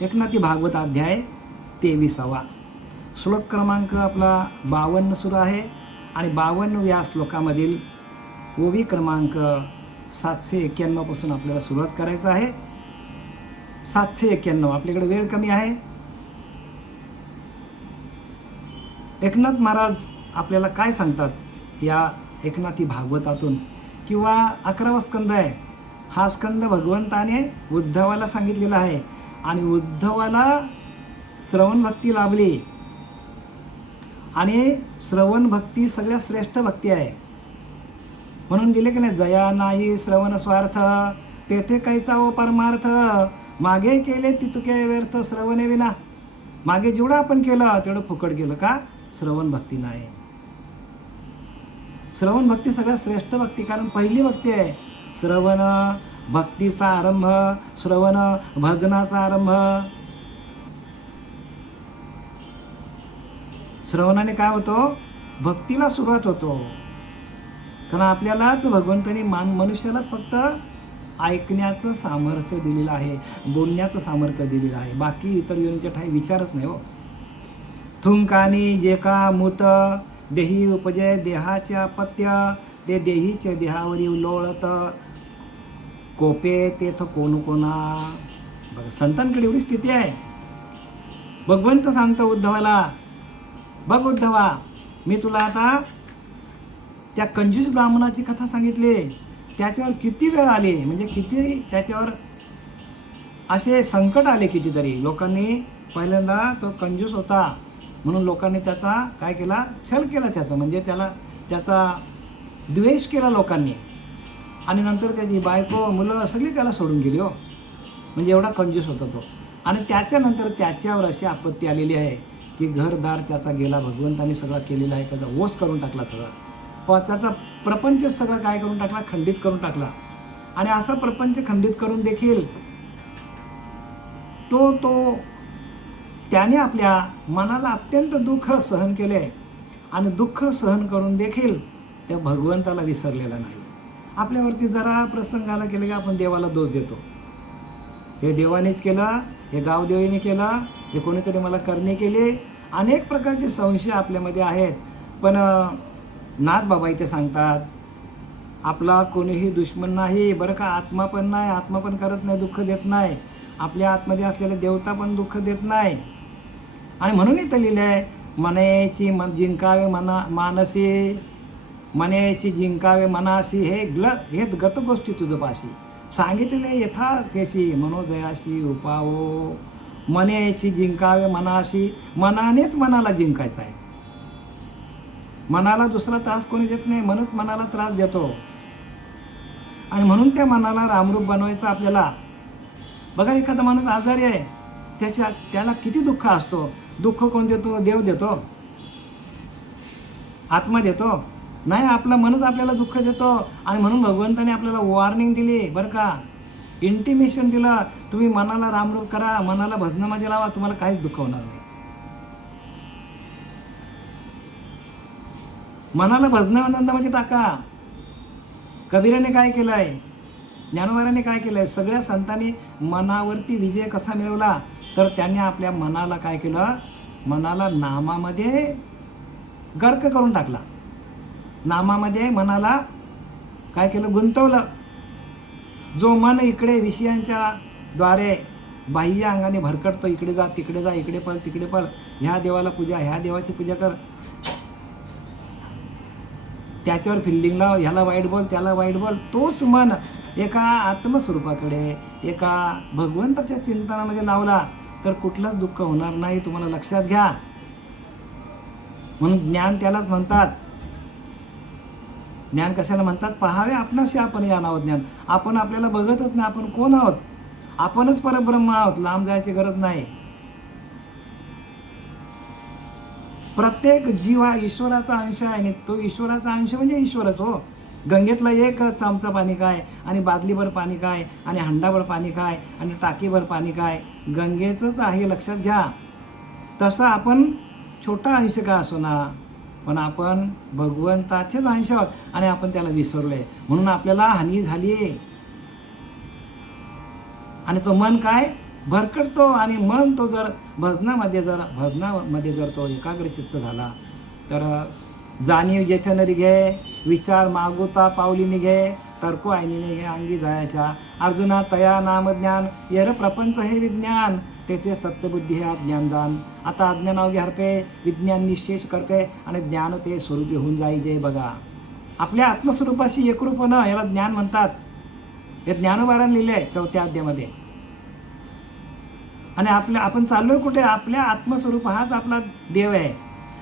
एकनाथी भागवत अध्याय 23वा श्लोक क्रमांक आपला 52 सुरू आहे आणि 52व्या श्लोकामधील ओवी क्रमांक 791 पासून आपल्याला सुरुवात करायचं आहे. 791 आपल्याकडे वेळ कमी आहे. एकनाथ महाराज आपल्याला काय सांगतात या एकनाथी भागवतातून, किंवा 11वा स्कंद आहे. हा स्कंद भगवंताने उद्धवाला सांगितलेला आहे आणि उद्धवाला श्रवण भक्ती लाभली आणि श्रवण भक्ती सगळ्यात श्रेष्ठ भक्ती आहे. म्हणून दिले की नाही, जया नाही श्रवण स्वार्थ तेथे कैसा ओ परमार्थ, मागे केले तितुके व्यर्थ श्रवणे विना. मागे जेवढं आपण केलं तेवढं फुकट केलं का? श्रवण भक्ती नाही. श्रवण भक्ती सगळ्यात श्रेष्ठ भक्ती, कारण पहिली भक्ती आहे. श्रवण भक्तीचा आरंभ, श्रवण भजनाचा आरंभ. श्रवणाने काय होतो? भक्तीला सुरुवात होतो. कारण आपल्यालाच भगवंतानी मनुष्यालाच फक्त ऐकण्याचं सामर्थ्य दिलेलं आहे, बोलण्याचं सामर्थ्य दिलेलं आहे. बाकी इतर योनीच्या ठाई विचारच नाही हो. थुंकानी जे का मूत देही उपजय देहाचे अपत्य, ते देहीचे देहावरी लोळत कोपे तेथ कोण कोणा. बघा, संतांकडे एवढी स्थिती आहे. भगवंत सांगतो उद्धवाला, बघ उद्धवा, मी तुला आता त्या कंजूस ब्राह्मणाची कथा सांगितली, त्याच्यावर किती वेळ आले, म्हणजे किती त्याच्यावर असे संकट आले कितीतरी. लोकांनी पहिल्यांदा तो कंजूस होता म्हणून लोकांनी त्याचा काय केला? छल केला त्याचा, म्हणजे त्याचा द्वेष केला लोकांनी. आणि नंतर त्याची बायको मुलं सगळी त्याला सोडून गेली हो. म्हणजे एवढा कंजूस होता तो. आणि त्याच्यानंतर त्याच्यावर अशी आपत्ती आलेली आहे की घरदार त्याचा गेला, भगवंताने सगळा केलेला आहे, त्याचा ओस करून टाकला सगळा. पण त्याचा प्रपंच सगळं काय करून टाकला? खंडित करून टाकला. आणि असा प्रपंच खंडित करून देखील तो त्याने आपल्या मनाला अत्यंत दुःख सहन केले आणि दुःख सहन करून देखील त्या भगवंताला विसरलेला नाही. आपल्यावरती जरा प्रसंग आला केला की आपण देवाला दोष देतो. हे देवानेच केलं, हे गावदेवीने केलं, हे कोणीतरी मला करणे केले. अनेक प्रकारचे संशय आपल्यामध्ये आहेत. पण नाथ बाबा इथे सांगतात, आपला कोणीही दुश्मन नाही बरं का. आत्मा पण नाही, आत्मा पण करत नाही, दुःख देत नाही. आपल्या आतमध्ये असलेले देवता पण दुःख देत नाही. आणि म्हणून इथं लिहिलं आहे, मनाची जिंकावे मानसी, मनाची जिंकावे मनासी, हे गत गोष्टी तुझं पाशी सांगितले यथा तेशी मनोदयाशी उपावो. मनाची जिंकावे मनाशी, मनानेच मनाला जिंकायचं आहे. मनाला दुसरा त्रास कोणी देत नाही, मनच मनाला त्रास देतो. आणि म्हणून त्या मनाला रामरूप बनवायचं आपल्याला. बघा, एखादा माणूस आजारी आहे, त्याला किती दुःख असतो. दुःख कोण देतो? देव देतो? आत्मा देतो? नाही, आपलं मनच आपल्याला दुःख देतो. आणि म्हणून भगवंताने आपल्याला वॉर्निंग दिली बरं का, इंटिमेशन दिलं, तुम्ही मनाला रामरूप करा, मनाला भजनामध्ये लावा, तुम्हाला काहीच दुःख होणार नाही. मनाला भजनामध्ये टाका. कबीराने काय केलं आहे? ज्ञानोबाराने काय केलं आहे? सगळ्या संतांनी मनावरती विजय कसा मिळवला? तर त्यांनी आपल्या मनाला काय केलं? मनाला नामामध्ये गर्क करून टाकला. नामामध्ये मनाला काय केलं? गुंतवलं. जो मन इकडे विषयांच्या द्वारे बाह्य अंगाने भरकटतो, इकडे जा तिकडे जा, इकडे पळ तिकडे पळ, ह्या देवाला पूजा, ह्या देवाची पूजा कर, त्याच्यावर फिल्डिंग लाव, ह्याला वाईट बोल, त्याला वाईट बोल, तोच मन एका आत्मस्वरूपाकडे, एका भगवंताच्या चिंतनामध्ये लावला तर कुठलंच दुःख होणार नाही. तुम्हाला लक्षात घ्या. म्हणून ज्ञान त्यालाच म्हणतात. ज्ञान कशाला म्हणतात? पहावे आपणाशी आपण या नाव ज्ञान. आपण आपल्याला बघतच नाही, आपण कोण आहोत? आपणच परब्रह्म आहोत. लांब जायची गरज नाही. प्रत्येक जीव हा ईश्वराचा अंश आहे आणि तो ईश्वराचा अंश म्हणजे ईश्वरच हो. गंगेतला एक चमचा पाणी काय, आणि बादलीभर पाणी काय, आणि हंडाभर पाणी काय, आणि टाकीभर पाणी काय? गंगेचंच आहे, लक्षात घ्या. तसं आपण छोटा अंश का असो ना, पण आपण भगवंताचेच अंश आहोत आणि आपण त्याला विसरलोय. म्हणून आपल्याला हानी झाली. आणि तो मन काय? भरकटतो आणि मन तो जर भजनामध्ये जर तो एकाग्रचित्त झाला तर जाणीव जेथे न निघे, विचार मागुता पावली निघे, तर्को ऐनी निघे अंगी जायाच्या. अर्जुना तया नामज्ञान येर प्रपंच हे विज्ञान, तेथे सत्यबुद्धी हे ज्ञानदान. आता अज्ञान अवघे हरपे, विज्ञान निशेष करपे आणि ज्ञान ते स्वरूपी होऊन जाईजे. बघा, आपल्या आत्मस्वरूपाशी एकरूप होणं याला ज्ञान म्हणतात. हे ज्ञानोबाराने लिहिले आहे 4थ्या अध्यायामध्ये. आणि आपण चाललोय कुठे? आपल्या आत्मस्वरूप हाच आपला देव आहे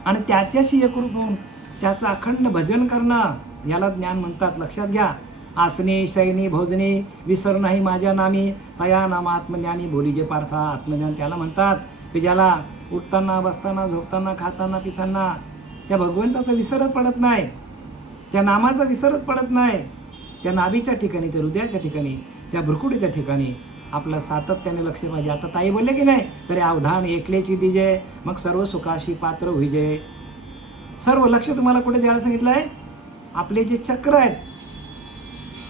आणि त्याच्याशी एकरूप होऊन त्याचं अखंड भजन करणं याला ज्ञान म्हणतात. लक्षात घ्या. आसनी शयनी भोजनी विसर नाही माझ्या नामी, तया नाम आत्मज्ञानी बोलीजे पार्था. आत्मज्ञान त्याला म्हणतात की ज्याला उठताना बसताना झोपताना खाताना पिताना त्या भगवंताचा विसरच पडत नाही, त्या नामाचा विसरच पडत नाही. त्या नाभीच्या ठिकाणी, त्या हृदयाच्या ठिकाणी, त्या भ्रुकुटीच्या ठिकाणी आपलं सातत्याने लक्ष पाहिजे. आता ताई बोलले की नाही, तरी अवधान एकलेची दिजे, मग सर्व सुखाशी पात्र होईजे. सर्व लक्ष तुम्हाला कुठे द्यायला सांगितलं आहे? आपले जे चक्र आहेत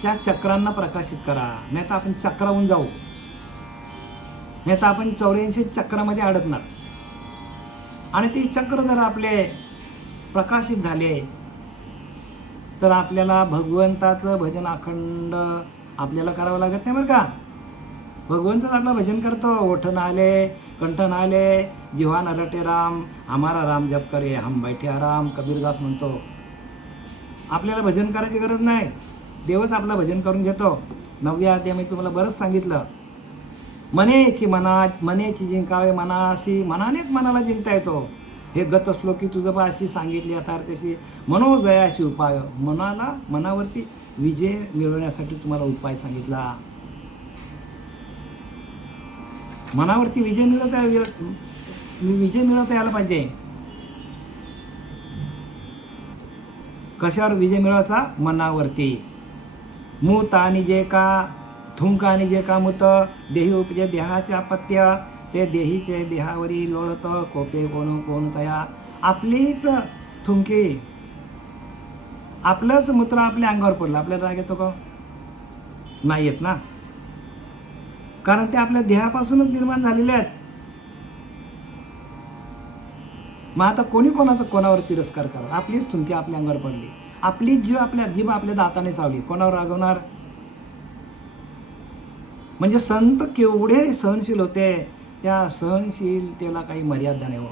त्या चक्रांना प्रकाशित करा, नाही तर आपण चक्रावून जाऊ, नाही तर आपण 84 चक्रामध्ये अडकणार. आणि ती चक्र जर आपले प्रकाशित झाले तर आपल्याला भगवंताचं भजन अखंड आपल्याला करावं लागत नाही बरं का. भगवंतच आपलं भजन करतो. ओठन आले, कंठन आले, जिव्हा नरटे राम, हमारा राम जप करे, हम बैठे आराम, कबीरदास म्हणतो. आपल्याला भजन करायची गरज नाही, देवच आपलं भजन करून घेतो. 9व्या अध्यायामध्ये तुम्हाला बरंच सांगितलं. मनेची जिंकावे मनाशी, मनानेच मनाला जिंकता येतो. हे गत श्लोकी तुझं अशी सांगितली यथार्थशी, मनोजयाशी उपाय. मनावरती विजय मिळवण्यासाठी तुम्हाला उपाय सांगितला. मनावरती विजय मिळवता यायला पाहिजे. कशावर विजय मिळवायचा? मनावरती. मूत आणि जे का, थुंक आणि जे का मूत, देही उपजे देहाचे अपत्य, ते देहीचे देहावरी लोळत, कोपे कोण तया. आपलीच थुंकी, आपलंच मूत्र आपल्या अंगावर पडलं, आपल्याला राग येतो का? नाही येत ना, कारण ते आपल्या देहापासूनच निर्माण झालेले आहेत. मग आता कोणावर तिरस्कार करा? आपलीच थुंकी आपल्या अंगावर पडली, आपलीच जीभ आपल्या दाताने चावली, कोणावर रागवणार? म्हणजे संत केवढे सहनशील होते, त्या सहनशीलतेला काही मर्यादा नाही हो.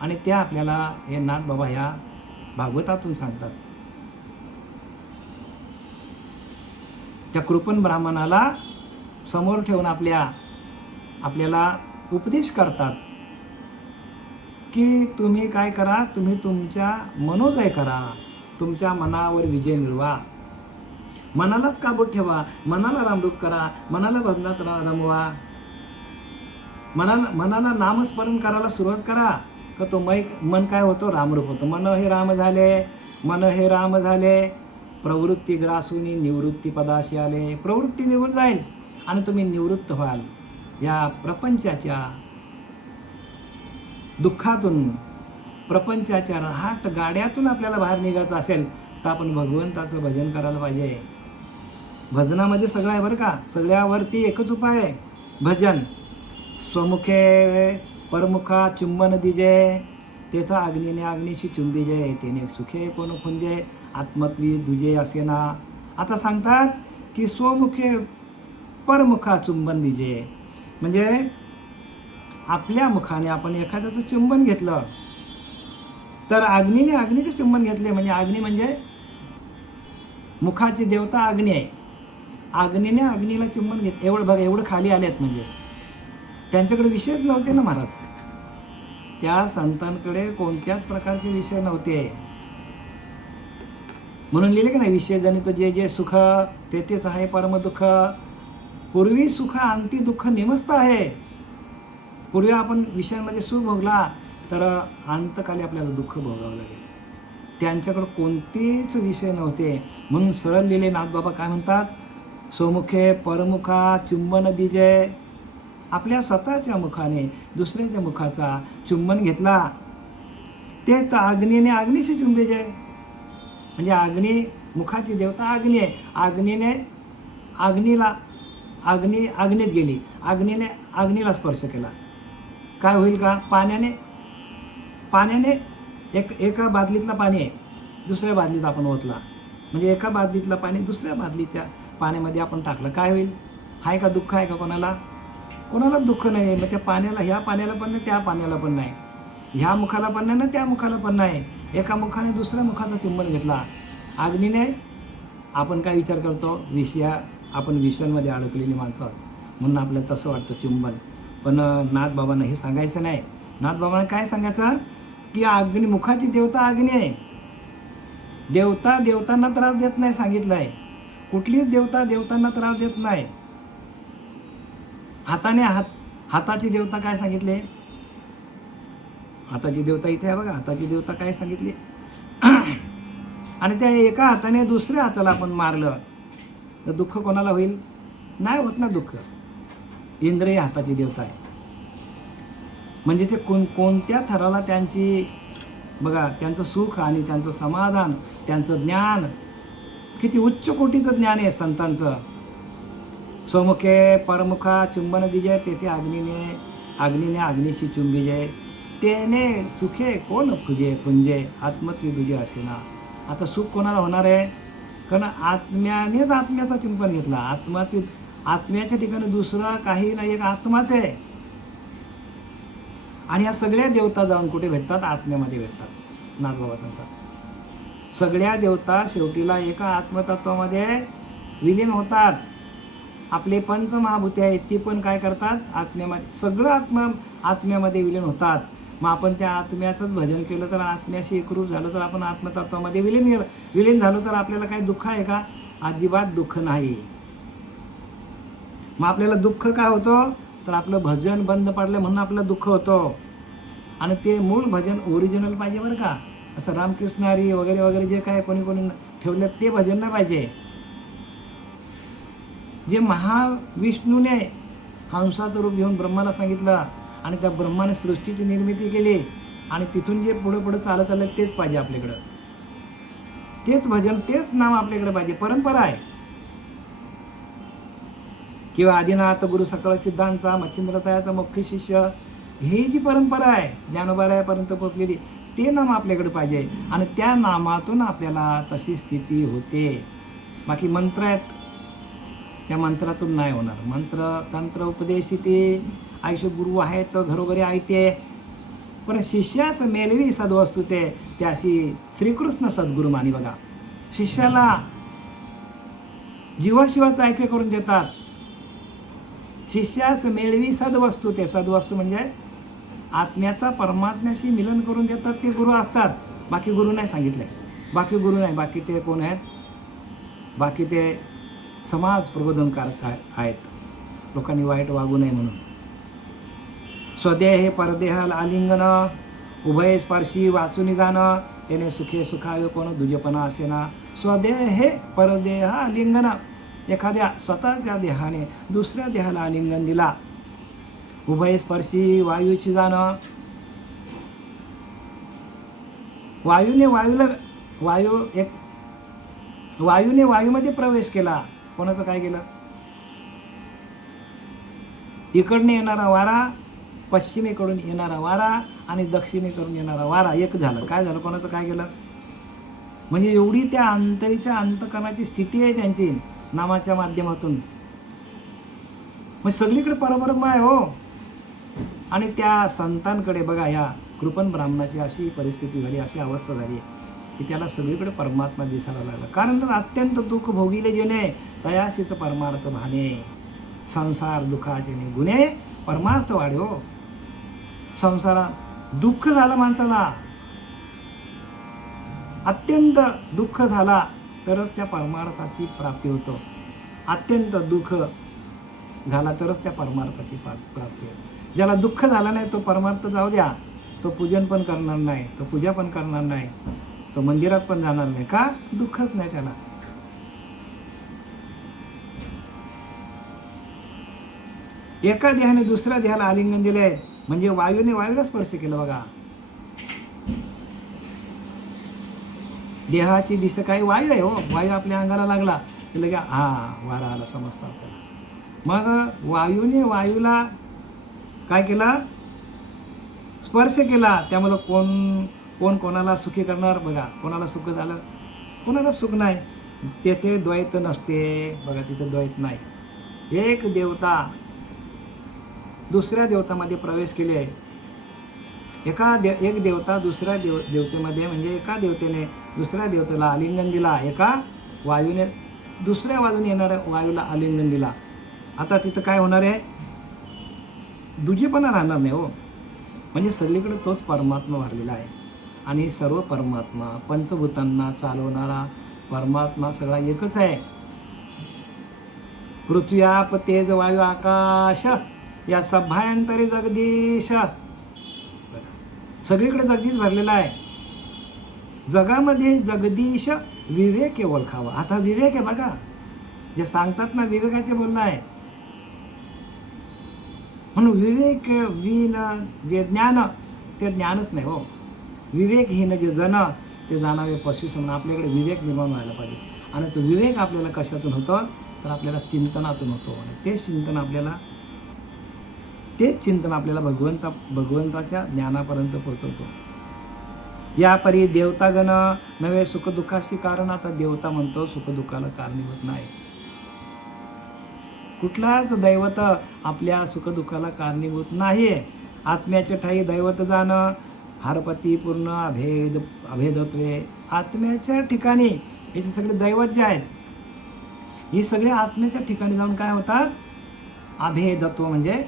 आणि त्या आपल्याला हे नाथ बाबा ह्या भागवतातून सांगतात. त्या कृपण ब्राह्मणाला समोर ठेवून आपल्याला उपदेश करतात की तुम्ही काय करा, तुम्ही तुमच्या मनोजय करा, तुमच्या मनावर विजय मिळवा, मनालाच काबूत ठेवा, मनाला रामरूप करा, मनाला भजनात रमवा, मनाला नामस्मरण करायला सुरुवात करा. का तो मन काय होतो? रामरूप होतो. मन हे राम झाले, प्रवृत्ती ग्रासूनी निवृत्ती पदाशी आले. प्रवृत्ती निघून जाईल आणि तुम्ही निवृत्त व्हाल. या प्रपंचाच्या दुःखातून, प्रपंचाच्या रहाट गाड्यातून आपल्याला बाहेर निघायचं असेल तर आपण भगवंताचं भजन करायला पाहिजे. भजनामध्ये सगळं आहे बरं का. सगळ्यावरती एकच उपाय आहे, भजन. स्वमुखे परमुखा चुंबन दिजे, तेथा अग्नीने अग्नीशी चुंबिजे, तेने सुखे कोण खुंजे, आत्मत्वी दुजे असे ना. आता सांगतात की स्वमुखे परमुखा चुंबन दिजे, म्हणजे आपल्या मुखाने आपण एखाद्याचं चुंबन घेतलं तर अग्नीने अग्नीचे चुंबन घेतले. म्हणजे अग्नी म्हणजे मुखाची देवता अग्नी आहे. अग्नीने अग्नीला चुंबन घेतलं. एवढं बघा, एवढं खाली आलेत. म्हणजे त्यांच्याकडे विषयच नव्हते ना महाराज. त्या संतांकडे कोणत्याच प्रकारचे विषय नव्हते. म्हणून लिहिले की नाही, विषय जनित जे सुख तेथेच आहे परम दुःख. पूर्वी सुख अंती दुःख नेमस्त आहे. पूर्वी आपण विषयांमध्ये सुख भोगला तर अंतकाली आपल्याला दुःख भोगावं लागेल. त्यांच्याकडे कोणतेच विषय नव्हते. म्हणून सरळ लिहिले नाथबाबा काय म्हणतात, स्वमुखे परमुखा चुंबन दिजे. आपल्या स्वतःच्या मुखाने दुसऱ्याच्या मुखाचा चुंबन घेतला, ते तर अग्नीने अग्नीशी चुंबेजे. म्हणजे मुखाची देवता अग्नी आहे. अग्नीत गेली अग्नीला स्पर्श केला, काय होईल का? पाण्याने एका बादलीतला पाणी आहे दुसऱ्या बादलीत आपण ओतला, म्हणजे एका बादलीतलं पाणी दुसऱ्या बादलीच्या पाण्यामध्ये आपण टाकलं, काय होईल? आहे का दुःख? आहे का कोणाला दुःख नाही आहे. मग त्या पाण्याला, ह्या पाण्याला पण नाही, त्या पाण्याला पण नाही, ह्या मुखाला पण नाही ना त्या मुखाला पण नाही. एका मुखाने दुसऱ्या मुखाचा चुंबन घेतला. अग्नीने आपण काय विचार करतो? आपण विषयांमध्ये अडकलेली माणसं आहोत म्हणून आपल्याला तसं वाटतं चुंबन. पण नाथबाबांना हे सांगायचं नाही. नाथबाबांना काय सांगायचं की मुखाची देवता अग्नी आहे. देवता देवतांना त्रास देत नाही सांगितलं आहे. कुठलीच देवता देवतांना त्रास देत नाही. हाताची देवता काय सांगितले? हाताची देवता इथे आहे बघा. हाताची देवता काय सांगितली? आणि त्या एका हाताने दुसऱ्या हाताला आपण मारलं तर दुःख कोणाला होईल? नाही होत ना दुःख. इंद्र ही हाताची देवता आहे. म्हणजे ते कोणत्या थराला त्यांचं सुख आणि त्यांचं समाधान, त्यांचं ज्ञान किती उच्च कोटीचं ज्ञान आहे संतांचं. स्वमुखे परमुखा चुंबन दिजे, तेथे अग्नीने अग्निशी चुंबिजे, तेने सुखे कोण पुंजे आत्मत्वी दुजे असे ना. आता सुख कोणाला होणार आहे? कारण आत्म्यानेच आत्म्याचा चुंबन घेतला. आत्म्याच्या ठिकाणी दुसरा काही नाही, एक आत्माच आहे. आणि या सगळ्या देवता जाऊन कुठे भेटतात? आत्म्यामध्ये भेटतात. नाथबाबा सांगतात सगळ्या देवता शेवटीला एका आत्मतत्वामध्ये विलीन होतात. आपले पंचमहाभूते आहेत ती पण काय करतात? आत्म्यामध्ये, सगळं आत्म्यामध्ये विलीन होतात. मग आपण त्या आत्म्याचंच भजन केलं तर, आत्म्याशी एकरूप झालं तर, आपण आत्मतत्वामध्ये विलीन झालो तर आपल्याला काही दुःख आहे का? अजिबात दुःख नाही. मग आपल्याला दुःख काय होतं? तर आपलं भजन बंद पडलं म्हणून आपलं दुःख होतं. आणि ते मूळ भजन ओरिजिनल पाहिजे बरं का. असं रामकृष्ण हरी वगैरे वगैरे जे काय कोणी ठेवले ते भजन नाही पाहिजे. जे महाविष्णूने हंसाचं रूप घेऊन ब्रह्माला सांगितलं आणि त्या ब्रह्माने सृष्टीची निर्मिती केली आणि तिथून जे पुढे चालत आलं तेच पाहिजे आपल्याकडं. तेच भजन, तेच नाम आपल्याकडे पाहिजे. परंपरा आहे. किंवा आदिनाथ गुरु सकळ सिद्धांचा मच्छिंद्रतायाचा मुख्य शिष्य, ही जी परंपरा आहे ज्ञानोबारायापर्यंत पोचलेली, ते नाम आपल्याकडे पाहिजे. आणि त्या नामातून आपल्याला तशी स्थिती होते. बाकी मंत्र आहेत, त्या मंत्रातून नाही होणार. मंत्र तंत्र उपदेश ते आयुष्य गुरु आहेत घरोघरी ऐते, पण शिष्यास मेलवी सद्वस्तू ते त्याशी श्रीकृष्ण सद्गुरू मानी. बघा, शिष्याला जीवाशिवाचं ऐक्य करून देतात. शिष्यास मेळवी सद्वस्तू ते, सद्वस्तू म्हणजे आत्म्याचा परमात्म्याशी मिलन करून देतात ते गुरु असतात. बाकी गुरु नाही सांगितलंय. बाकी गुरु नाही. बाकी ते कोण आहेत? बाकी ते समाज प्रबोधनकारक आहेत. लोकांनी वाईट वागू नये म्हणून. स्वदेह परदेह आलिंगन उभय स्पर्शी वाचून जाणं, त्याने सुखे सुखावे कोण दुजेपणा असेना. स्वदेह परदेह आलिंगन, एखाद्या स्वतःच्या देहाने दुसऱ्या देहाला आलिंगन दिला. उभय स्पर्शी वायूची जाणं, वायूने वायूमध्ये प्रवेश केला. कोणाचं काय केलं? इकडनं येणारा वारा, पश्चिमेकडून येणारा वारा आणि दक्षिणेकडून येणारा वारा एक झालं. काय झालं? कोणाचं काय केलं? म्हणजे एवढी त्या अंतरीच्या अंतकरणाची स्थिती आहे त्यांची नामाच्या माध्यमातून. मग सगळीकडे परब्रह्म आहे हो. आणि त्या संतांकडे बघा, ह्या कृपण ब्राह्मणाची अशी परिस्थिती झाली, अशी अवस्था झाली की त्याला सगळीकडे परमात्मा दिसायला लागला. कारण अत्यंत दुःख भोगिले जेणे तयासीच परमार्थ भाने, संसार दुःखाचे गुन्हे परमार्थ वाढे. हो, संसारात दुःख झालं माणसाला, अत्यंत दुःख झाला तरच त्या परमार्थाची प्राप्ती होतो. अत्यंत दुःख झाला तरच त्या परमार्थाची प्राप्ती होते. ज्याला दुःख झालं नाही तो परमार्थ जाऊ द्या, तो पूजन पण करणार नाही, तो पूजा पण करणार नाही, तो मंदिरात पण जाणार नाही. का? दुःखच नाही त्याला. एका देहाने दुसऱ्या देहाला आलिंगन दिले म्हणजे वायूने वायूला स्पर्श केलं. बघा, देहाची दिशा काही वायू आहे हो. वायू आपल्या अंगाला लागला की लगे वारा आला समजतं आपल्याला. मग वायूला काय केला? स्पर्श केला. त्यामुळं कोण कोणाला सुखी करणार? बघा, कोणाला सुख झालं, कोणाला सुख नाही. तेथे द्वैत नसते. बघा, तिथे द्वैत नाही. एक देवता दुसऱ्या देवतामध्ये प्रवेश केले. एक देवता दुसऱ्या देवतेमध्ये, म्हणजे एका देवतेने दुसऱ्या देवतेला आलिंगन दिला. एका वायूने दुसऱ्या बाजूने येणाऱ्या वायूला आलिंगन दिला. आता तिथं काय होणार आहे? दुजीपणा राहणार नाही हो. म्हणजे सगळीकडे तोच परमात्मा भरलेला आहे. आणि सर्व परमात्मा, पंचभूतांना चालवणारा परमात्मा सगळा एकच आहे. पृथ्वी आप तेज वायू आकाश या सभायंतरी जगदीश. सगळीकडे जगदीश भरलेला आहे. जगामध्ये जगदीश विवेक ओळखावा. आता विवेक आहे बघा, जे सांगतात ना, विवेकाचे बोलणं आहे. म्हणून विवेक विहीन जे ज्ञान, ते ज्ञानच नाही हो. विवेकहीन जे जन, ते जाणावे पशुस. म्हणून आपल्याकडे विवेक निर्माण व्हायला पाहिजे. आणि तो विवेक आपल्याला कशातून होतो? तर आपल्याला चिंतनातून होतो. आणि तेच चिंतन आपल्याला भगवंताच्या ज्ञानापर्यंत पोहोचवतो. या परी देवतागण नव्हे सुखदुःखाची कारण. आता देवता म्हणतो सुखदुःखाला कारणीभूत नाही. कुठलाच दैवत आपल्या सुखदुःखाला कारणीभूत नाही. आत्म्याचे ठाई दैवत जाणं हरपती पूर्ण अभेदत्वे. आत्म्याच्या ठिकाणी हे सगळे दैवत जे आहेत, हे सगळे आत्म्याच्या ठिकाणी जाऊन काय होतात? अभेदत्व म्हणजे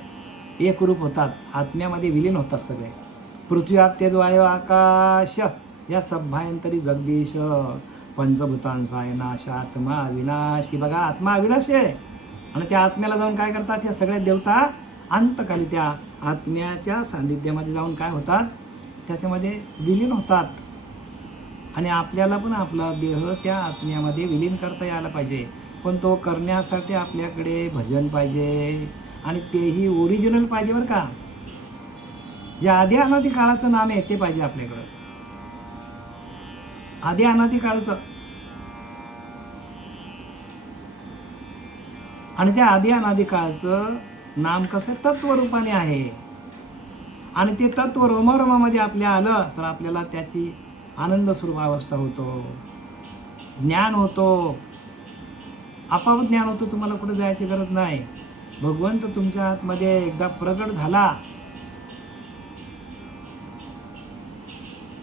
एकरूप होतात. आत्म्यामध्ये विलीन होतात सगळे. पृथ्वी आप तेज वायू आकाश या सभायंतरी जगदीश. पंचभूतांचा आहे नाश आत्मा अविनाशी. बघा, आत्मा अविनाशी आहे. आणि त्या आत्म्याला जाऊन काय करतात? या सगळ्या देवता अंतकाली त्या आत्म्याच्या सान्निध्यामध्ये जाऊन काय होतात? त्याच्यामध्ये विलीन होतात. आणि आपल्याला पण आपला देह त्या आत्म्यामध्ये विलीन करता यायला पाहिजे. पण तो करण्यासाठी आपल्याकडे भजन पाहिजे. आणि तेही ओरिजिनल पाहिजे बरं का. जे आधी अनादी काळाचं नाम आहे ते पाहिजे आपल्याकडं. आधी अनादी काळाचं. आणि त्या आधी अनादी काळाचं नाम कसं तत्वरूपाने आहे. आणि ते तत्व रोमरोमामध्ये आपल्या आलं तर आपल्याला त्याची आनंद स्वरूप अवस्था होतो. ज्ञान होतो. आपापत ज्ञान होतं. तुम्हाला कुठे जायची गरज नाही. भगवंत तुमच्या आतमध्ये एकदा प्रगट झाला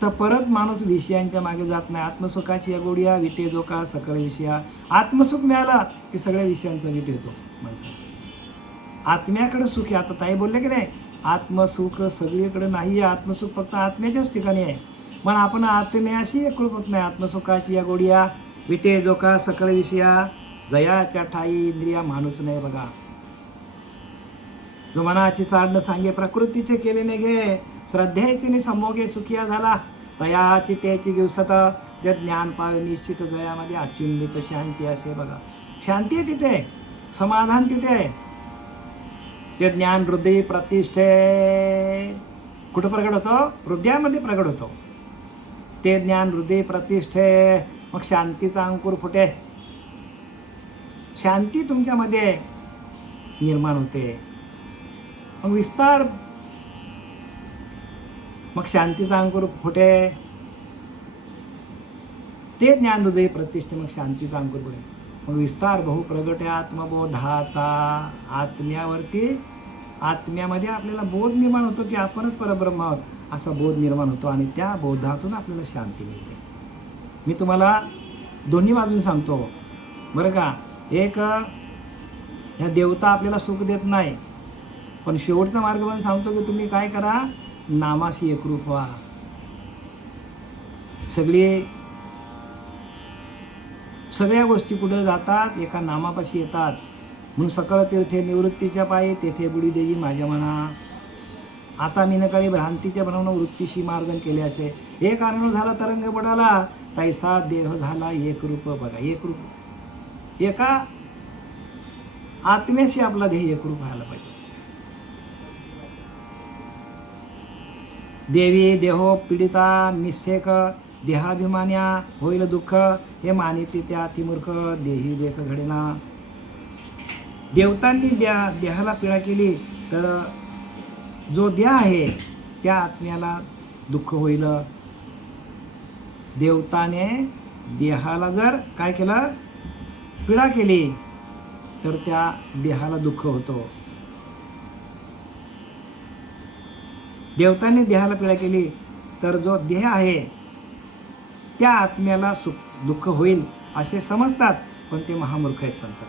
तर परत माणूस विषयांच्या मागे जात नाही. आत्मसुखाची या गोडिया विटे जो का सकळ विषया. आत्मसुख मिळाला की सगळ्या विषयांचा विट येतो माणसाला. आत्म्याकडे सुख आहे. आता ताई बोलले की नाही, आत्मसुख सगळीकडे नाही आहे. आत्मसुख फक्त आत्म्याच्याच ठिकाणी आहे. पण आपण आत्म्याशी एकरूप होत नाही. आत्मसुखाची या गोडिया विटे जो का सकळ विषया. जयाच्या ठाई इंद्रिया माणूस नाही. बघा, जो मनाची चाडणं सांगे प्रकृतीचे केले ने घे. श्रद्धेचे नि समोगे सुखिया झाला. तयाची त्याची दिवसात जे ज्ञान पावे निश्चित जयामध्ये अचुंबित शांती असे. बघा, शांती आहे तिथे, समाधान तिथे आहे. ते ज्ञान हृदय प्रतिष्ठे कुठं प्रगट होतो? हृदयामध्ये प्रगट होतो. ते ज्ञान हृदय प्रतिष्ठे. मग शांतीचा अंकुर फुटे. शांती तुमच्यामध्ये निर्माण होते. मग विस्तार. मग शांतीचा अंकुर फुटे. ते ज्ञान हृदय प्रतिष्ठे. मग शांतीचा अंकुर फुटे. मग विस्तार बहुप्रगटे आत्मबोधाचा. आत्म्यामध्ये आपल्याला बोध निर्माण होतो की आपणच परब्रह्म आहोत असा बोध निर्माण होतो. आणि त्या बोधातून आपल्याला शांती मिळते. मी तुम्हाला दोन्ही बाजून सांगतो बरं का. एक, ह्या देवता आपल्याला सुख देत नाही. पण शेवटचा मार्ग पण सांगतो की तुम्ही काय करा? नामाशी एकरूप व्हा. सगळ्या गोष्टी कुठं जातात? एका नामापाशी येतात. म्हणून सकळ तीर्थे निवृत्तीच्या पायी तेथे बुडी देई माझ्या मना. आता मी नकाळी भ्रांतीच्या बनवणं वृत्तीशी मार्जन केले असे. एक कारण झाला तरंग बुडाला तैसा देह झाला एकरूप. बघा, एकरूप. एका आत्म्याशी आपला देह एकरूप व्हायला पाहिजे. देवी देहो पीडिता निस्सेक देहाभिमान्या होईल दुःख. हे मानिते त्या अतिमूर्ख देही देख घडेना. देवतांनी देहाला पीडा केली तर जो देह आहे त्या आत्म्याला दुःख होईल. देवताने देहाला जर काय केलं, पीडा केली तर त्या देहाला दुःख होतो. देवताने देहाला पीडा केली तर जो देह आहे त्या आत्म्याला दुःख होईल असे समजतात, पण ते महामूर्ख आहेत सांगतात.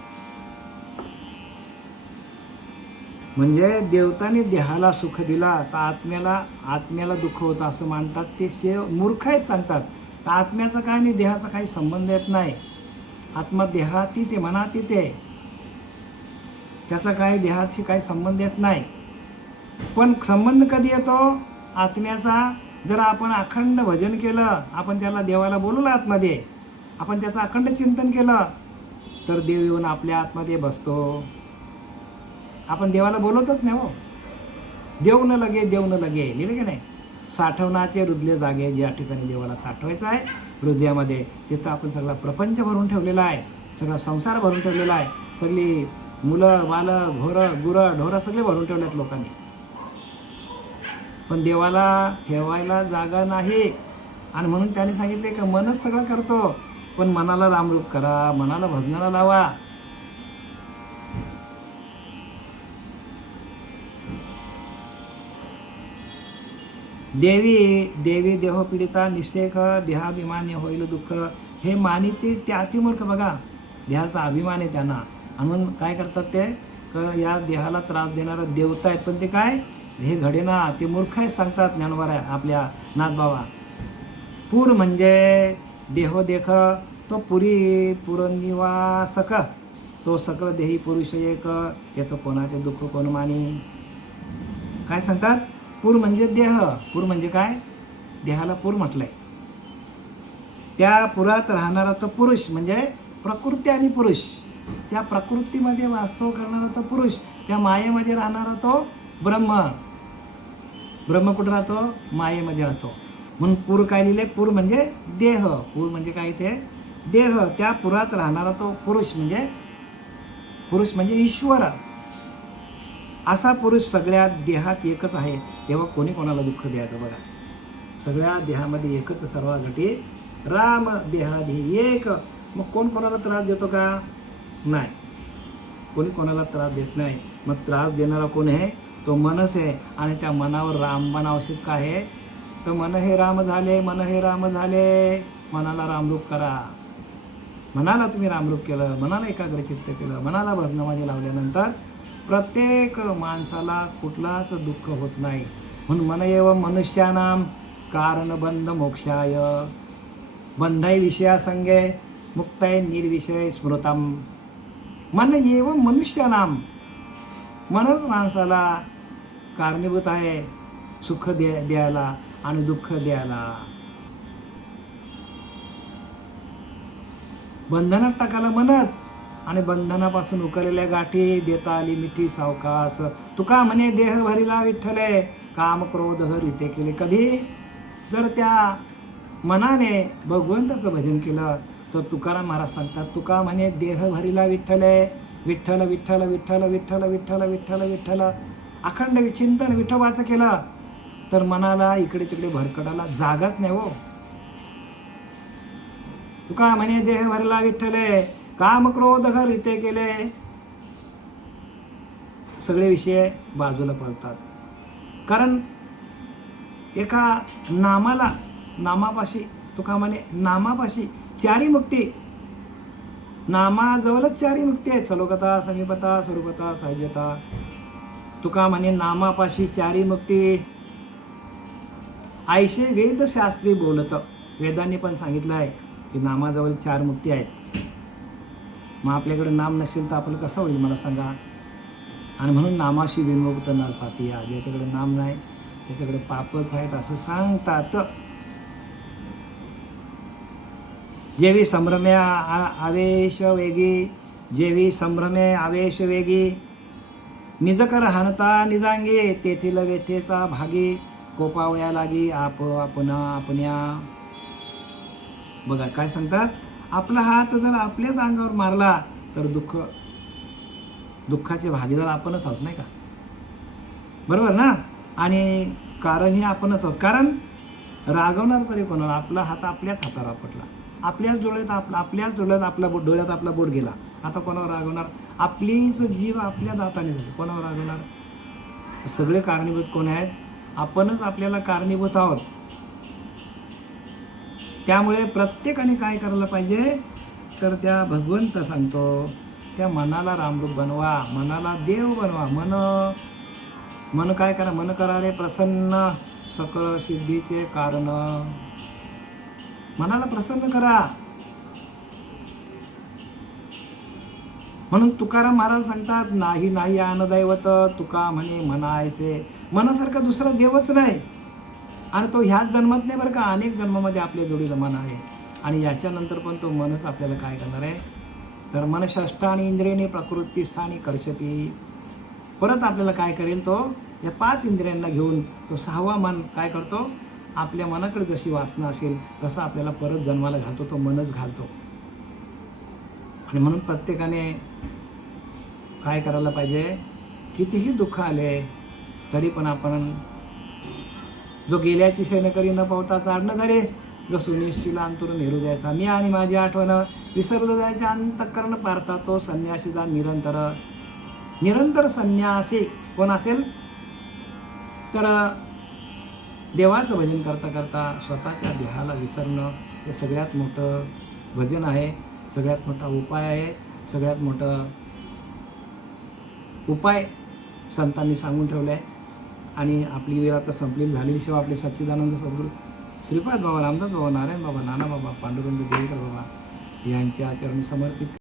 म्हणजे देवताने देहाला सुख दिला तर आत्म्याला दुःख होतं असं मानतात ते मूर्ख आहेत सांगतात. आत्म्याचा काय आणि देहाचा काही संबंध येत नाही. आत्मा देहातीत आहे, मनातीत आहे, त्याचा काही देहाशी काही संबंध येत नाही. पण संबंध कधी येतो आत्म्याचा, जर आपण अखंड भजन केलं, आपण त्याला देवाला बोलवलं आतमध्ये, आपण त्याचं अखंड चिंतन केलं तर देव येऊन आपल्या आतमध्ये बसतो. आपण देवाला बोलवतच नाही हो. देव न लगे लिहिलं की नाही. साठवणाचे रुजले जागे, ज्या ठिकाणी देवाला साठवायचं आहे हृदयामध्ये, तिथं आपण सगळा प्रपंच भरून ठेवलेला आहे, सगळा संसार भरून ठेवलेला आहे, सगळी मुलं बालं घोरं गुरं ढोरं सगळे भरून ठेवले आहेत लोकांनी. पण देवाला ठेवायला जागा नाही. आणि म्हणून त्याने सांगितले की मनच सगळं करतो, पण मनाला रामरूप करा, मनाला भजनाला लावा. देवी देहपीडिता निषेक देहाभिमान्य होईल दुःख. हे मानिते ते अतिमूर्ख. बघा, देहाचा अभिमान आहे त्यांना. आणि म्हणून काय करतात ते, या देहाला त्रास देणारा देवता आहेत, पण ते काय हे घडेना, ते मूर्ख आहेत सांगतात ज्ञानोबा आपल्या नाथबाबा. पूर म्हणजे देहो देख, तो पुरी पुरनिवासक, तो सकल देही पुरुष एक, येतो कोणाचे दुःख कोण मानी. काय सांगतात, पूर म्हणजे देह. पूर म्हणजे काय, देहाला पूर म्हटलंय. त्या पुरात राहणारा तो पुरुष म्हणजे प्रकृती आणि पुरुष. त्या प्रकृतीमध्ये वास्तव करणारा तो पुरुष, त्या मायेमध्ये राहणारा तो ब्रह्म. ब्रह्म कुठं राहतो, मायेमध्ये राहतो. म्हणून पूर काय लिहिले, पूर म्हणजे देह. पूर म्हणजे काय, ते देह. त्या पुरात राहणारा तो पुरुष म्हणजे ईश्वर. असा पुरुष सगळ्या देहात एकच आहे. तेव्हा कोणी कोणाला दुःख द्यायचं. बघा, सगळ्या देहामध्ये एकच सर्व घटी राम देहाधी एक. मग कोण कोणाला त्रास देतो का, नाही, कोणी कोणाला त्रास देत नाही. मग त्रास देणारा कोण आहे, तो मनच आहे. आणि त्या मनावर रामबाण औषध काय आहे, तर मन हे राम झाले, मन हे राम झाले. मनाला रामरूप करा. मनाला तुम्ही रामरूप केलं, मनाला एकाग्रचित्त केलं, मनाला भजनामध्ये लावल्यानंतर प्रत्येक माणसाला कुठलाच दुःख होत नाही. म्हणून मन एव मनुष्यानाम कारणबंध मोक्षाय, बंधाई विषयासंगे मुक्ताय निर्विषय स्मृतम. मन एव मनुष्यानाम, मनच माणसाला कारणीभूत आहे सुख द्यायला आणि दुःख द्यायला. बंधनात टाकायला मनच, आणि बंधनापासून उकळलेल्या गाठी देता आली मिठी सावकाश. तुका म्हणे देह भरिला विठ्ठले, काम क्रोध घर इथे केले. कधी जर त्या मनाने भगवंताचं भजन केलं तर तुकाराम महाराज सांगतात, तुका म्हणे देह भरिला विठ्ठले, विठ्ठल विठ्ठल विठ्ठल विठ्ठल विठ्ठल विठ्ठल विठ्ठल अखंड विचिंतन विठोबाचं केलं तर मनाला इकडे तिकडे भरकटाला जागाच नाही हो. तुका म्हणे देह भरला विठ्ठले, काम क्रोध घर इथे केले. सगळे विषय बाजूला पडतात. कारण एका नामापाशी, तुका म्हणे नामापाशी चारी मुक्ती. नामाजवळच चारी मुक्ती आहेत, सलोकता, समीपता, स्वरूपता, साह्यता. तुका म्हणे नामापाशी चारी मुक्ती. आयशे वेदशास्त्री बोलत. वेदांनी पण सांगितलं आहे की नामाजवळ चार मुक्ती आहेत. मग आपल्याकडे नाम नसेल तर आपलं कसं होईल मला सांगा. आणि म्हणून नामाशी विमुक्त नर पापिया, ज्याच्याकडे नाम नाही त्याच्याकडे पापच आहेत असं सांगतात. जेवी संभ्रमे आवेश वेगी, जेवी संभ्रमे आवेश वेगी, निजकर हाणता निजांगे, तेथील व्यथेचा भागी, कोपावया लागी आप आपण्या. बघा काय सांगतात, आपला हात जर आपल्याच अंगावर मारला तर दुःख दुःखाचे भागीदार आपणच आहोत, नाही का? बरोबर ना? आणि कारण हे आपणच आहोत. कारण रागवणार तरी कोणाला? आपला हात आपल्याच हातावर आपटला, आपल्याच डोळ्यात आपला बोट गेला. आता कोणावर रागवणार? आपलीच जीव आपल्या दाताने झाली, कोणावर रागवणार? सगळे कारणीभूत कोण आहेत? आपणच आपल्याला कारणीभूत आहोत. त्यामुळे प्रत्येकाने काय करायला पाहिजे? तर त्या भगवंत सांगतो त्या मनाला रामरूप बनवा, मनाला देव बनवा. मन काय करा? मन करा रे प्रसन्न, सकळ सिद्धीचे कारण. मनाला प्रसन्न करा. म्हणून तुकाराम महाराज सांगतात, नाही नाही आन दैवत तुका म्हणे मनायसे. मनासारखा दुसरा देवच नाही. आणि तो ह्याच जन्मात नाही बरं का, अनेक जन्मामध्ये आपल्या जोडीला मन आहे. आणि याच्यानंतर पण तो मनच आपल्याला काय करणार आहे? तर मन षष्ठानी इंद्रियाने प्रकृती स्थानी कर्षती. परत आपल्याला काय करेल? तो या 5 इंद्रियांना घेऊन तो 6वा मन काय करतो? आपल्या मनाकडे जशी वासना असेल तसं आपल्याला परत जन्माला घालतो, तो मनच घालतो. आणि म्हणून प्रत्येकाने काय करायला पाहिजे? कितीही दुःख आले तरी पण आपण जो गेल्याची सेन करी न पावता चाडणं धरे, जो सुनिश्चिला अंतरून हेरू द्यायचा, मी आणि माझी आठवण विसरलो जायच्या अंतःकरण पारता, तो संन्यासीदा निरंतर संन्यासी कोण असेल? तर देवाचं भजन करता करता स्वतःच्या देहाला विसरणं हे सगळ्यात मोठं भजन आहे, सगळ्यात मोठा उपाय आहे. सगळ्यात मोठं उपाय संतांनी सांगून ठेवलं आहे. आणि आपली वेळ आता संपलेली झालेली. शिवाय आपले सच्चिदानंद सद्गुरू श्रीपाद बाबा, रामदास बाबा, नारायण बाबा, नाना बाबा, पांडुरंग देवीकर बाबा यांच्या चरणी समर्पित